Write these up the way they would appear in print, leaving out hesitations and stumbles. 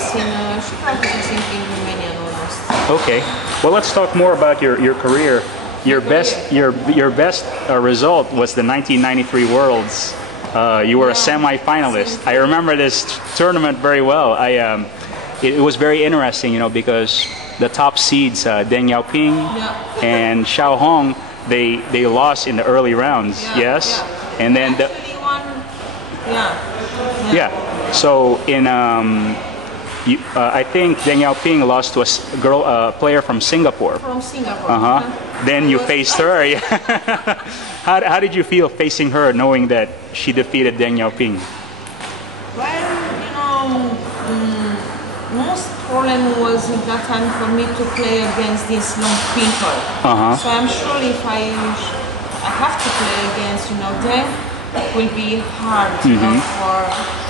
she practices in Romania almost. Okay. Well, let's talk more about your career. Your best result was the 1993 Worlds. You were a semi-finalist. I remember this tournament very well. It was very interesting, you know, because the top seeds, Deng Xiaoping and Xiao Hong, they lost in the early rounds. Yes, and then the So in I think Deng Xiaoping lost to a player from Singapore. Then you faced her. How did you feel facing her, knowing that she defeated Deng Xiaoping? Well, you know, most problem was at that time for me to play against this long people. So I'm sure if I have to play against, you know, them, it will be hard, you know,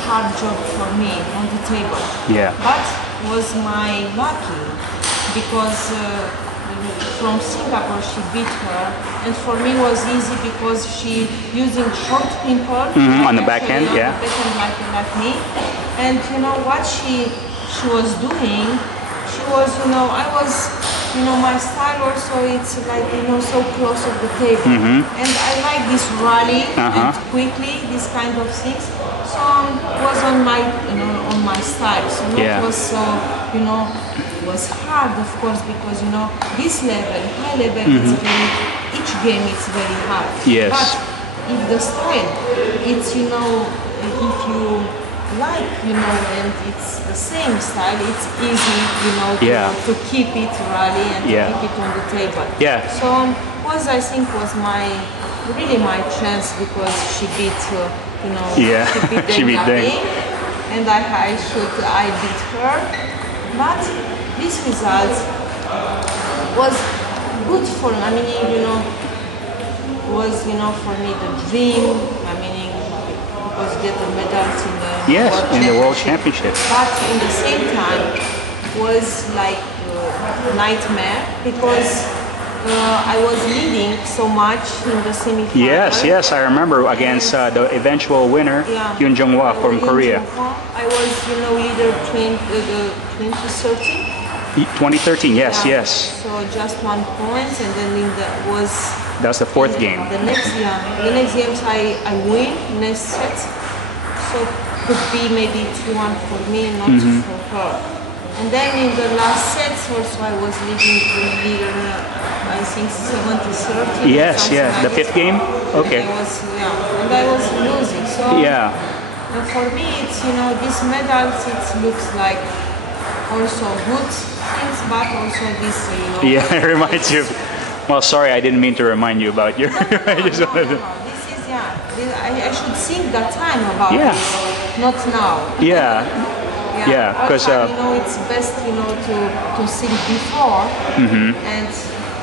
hard job for me on the table. But was my lucky because from Singapore she beat her, and for me was easy because she using short pimple on the backhand, like me, and you know what she was doing. She was, you know, I was, you know, my style also, it's like, you know, so close of the table, and I like this rally and quickly, this kind of things. So was on my, you know, on my style. So it was so, you know, it was hard, of course, because, you know, this level, high level, it's very, each game is very hard. But if the style, it's, you know, if you like, you know, and it's the same style, it's easy, you know, to keep it rally and to keep it on the table. So was, I think, was my, really my chance because she beat, you know, she beat Deng, and I beat her. But this result was good for me. I mean, you know, was, you know, for me the dream. I mean, was get the medals in the World Championship. But in the same time, was like a nightmare because I was leading so much in the semi-final. Yes, I remember against the eventual winner, Hyun Jung-hwa from Korea. I was, you know, leader 2013. 2013, yes. So just 1 point, and then that's the fourth game. The next games I win next set, so could be maybe 2-1 for me, not for her. And then in the last set also I was leading I think 70-30. Yes, the fifth game. Okay. And I was losing. So for me, it's, you know, these medals, it looks like also good things, but also this, you know. It reminds you. Well, sorry, I didn't mean to remind you about your. I just wanted to. This is I should think that time about this, not now. Because you know, it's best, you know, to think before and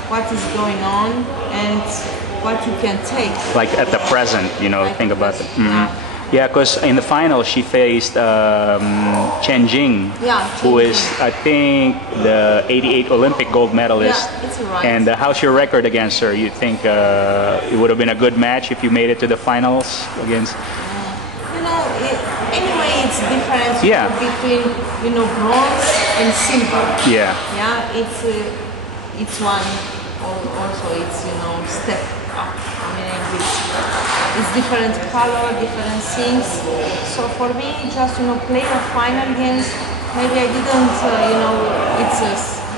what is going on and what you can take. Like at the present, you know, think about it. Because in the final she faced Chen Jing, who is, I think, the '88 Olympic gold medalist. It's right. And how's your record against her? You think it would have been a good match if you made it to the finals against? You know, anyway, it's different between, you know, bronze and silver. It's one. Also, it's, you know, step up. I mean, it's different color, different things. So for me, just, you know, play a final games. Maybe I didn't, you know,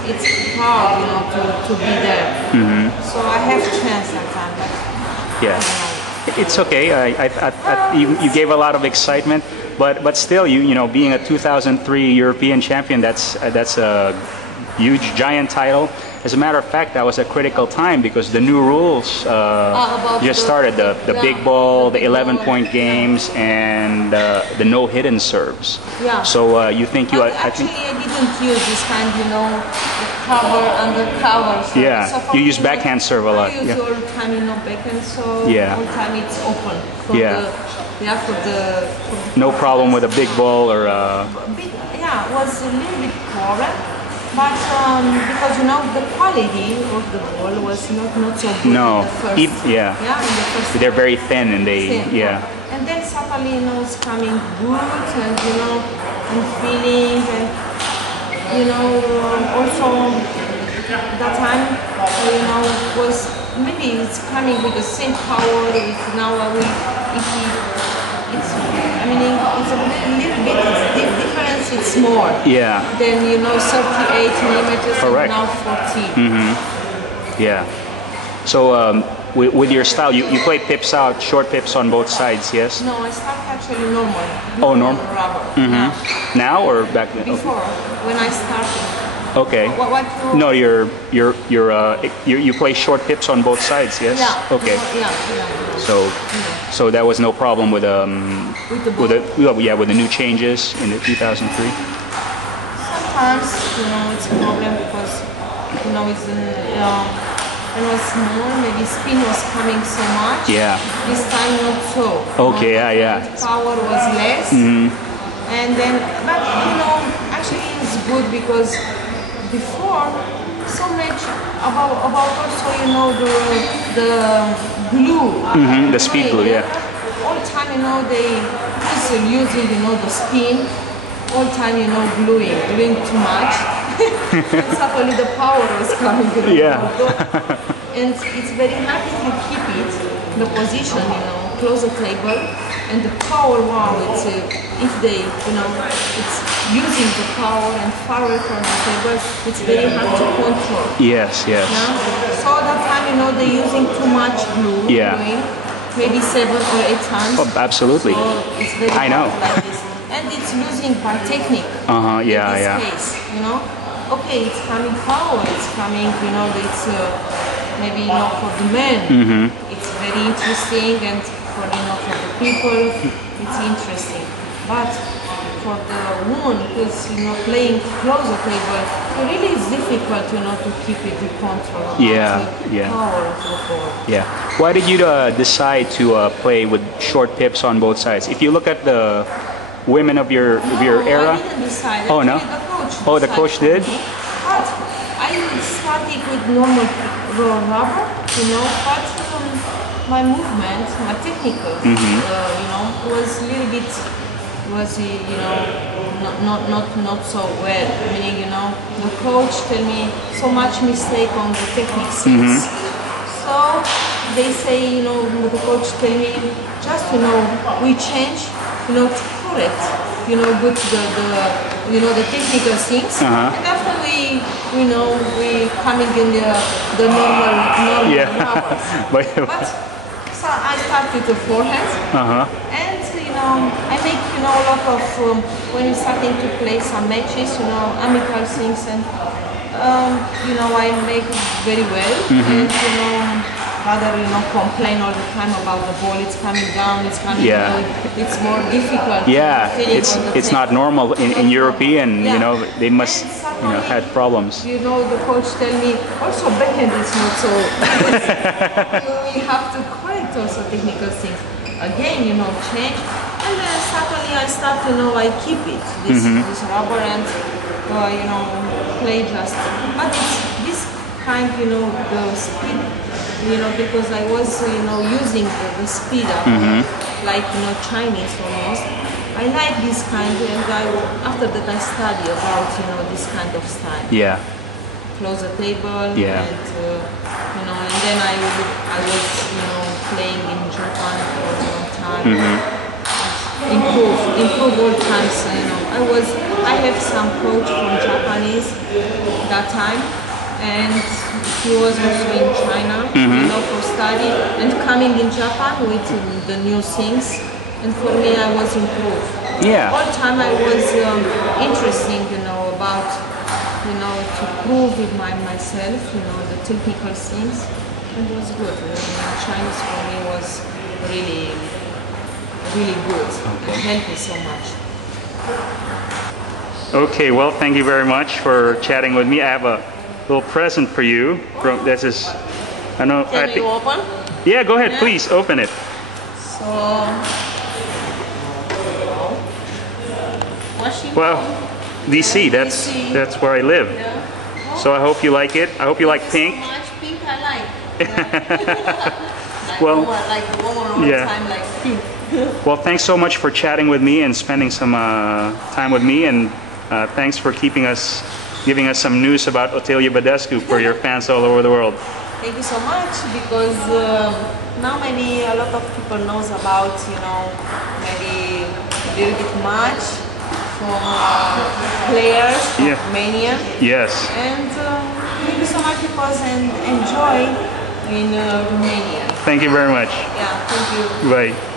it's hard, you know, to be there. So I have chance that time. But, it's okay. You gave a lot of excitement, but still, you know, being a 2003 European champion, that's a huge, giant title. As a matter of fact, that was a critical time because the new rules just started, the big ball, the 11-point games, and the no hidden serves. So you think you? I didn't use this kind, you know, cover under cover. So you use backhand serve a lot. I use all the time, you know, backhand, so all the time it's open. For no problem with a big ball or. It was a little bit problem. But because, you know, the quality of the ball was not so good. No, in the first they're very thin and they And then suddenly, you know, it's coming good and, you know, and feeling and you know, also that time, you know, was maybe it's coming with the same power. It's now if he, it's I mean it's a little bit it's difference. It's more. Yeah. Than you know 38 millimeters. Correct. And now 14. Mm-hmm. Yeah. So with your style, you play pips out, short pips on both sides, yes? No, I start actually normal. Oh, normal. Rubber. Mm-hmm. Now or back then? Before, when I started. Okay. What you... No, you play short pips on both sides, yes? Yeah. Okay. Yeah. So that was no problem with with the new changes in the 2003. Sometimes you know it's a problem because you know it's when it was small, maybe spin was coming so much. Yeah. This time not so. Okay. Yeah. Power was less. Mm-hmm. And then, but you know, actually it's good because before so much about also you know the glue. The speed glue, yeah. All the time you know they was using you know the spin. All the time you know gluing too much. And suddenly the power was coming. You know, Yeah. And it's very hard if you keep it the position you know close the table. And the power, wow, it's if they, you know, it's using the power and far away from the table, it's very hard to control. Yes. Yeah? So that time, you know, they're using too much glue. Yeah. Maybe 7 or 8 times. Oh, absolutely. So it's very I know. hard like this. And it's losing by technique. Yeah. In this case, you know. Okay, it's coming power, it's coming, you know, it's maybe, you know, for the men. It's very interesting and for you know for the people it's interesting, but for the woman who's you know playing close the table, it really is difficult you know to keep it the control of the power of the ball. Yeah. Why did you decide to play with short pips on both sides? If you look at the women of your era. I didn't decide. Oh no. The coach Oh, the coach did. But I started with normal rubber, you know, but. My movement, my technical, you know, was a little bit, you know, not so well. Meaning, you know, the coach tell me so much mistake on the techniques. So they say, you know, the coach tell me just, you know, we change, you know, to correct, you know, with you know, the technical things. And after we know, we coming in the normal numbers. But so I start with the forehand, and you know I make you know a lot of when you're starting to play some matches, you know amical things, and you know I make it very well, and you know rather you know complain all the time about the ball, it's coming down, it's coming down, it's more difficult. Yeah, it's not normal in European, you know they must you know had problems. You know the coach tell me also backhand is not so. You have to correct also technical things. Again, you know, change, and then suddenly I start to know I keep it this rubber and you know play just. But it's this kind, you know, the speed, you know, because I was you know using the speed up like you know Chinese almost. I like this kind, and after that I study about you know this kind of style. Yeah. Close the table. Yeah. And you know, and then I was you know playing in Japan for a long time. Improve all times. You know, I have some coach from Japanese that time, and he was also in China, you know, for study and coming in Japan with the new things. And for me, I was improved. Yeah. All the time I was interesting, you know, about, you know, to prove with myself, you know, the technical things. It was good. Chinese for me was really, really good. It helped me so much. Okay, well, thank you very much for chatting with me. I have a little present for you. This is, I know. Can you open? Yeah, go ahead, please open it. So, Washington. Well, DC. That's where I live. Yeah. So I hope you like it. I hope you like pink. So much pink I like. Like well, like all yeah. time like pink. Well, thanks so much for chatting with me and spending some time with me, and thanks for keeping us giving us some news about Otilia Badescu for your fans all over the world. Thank you so much, because now maybe a lot of people knows about, maybe a little bit much from players from Romania. Yes. And thank you so much, because enjoy in Romania. Thank you very much. Yeah, thank you. Bye.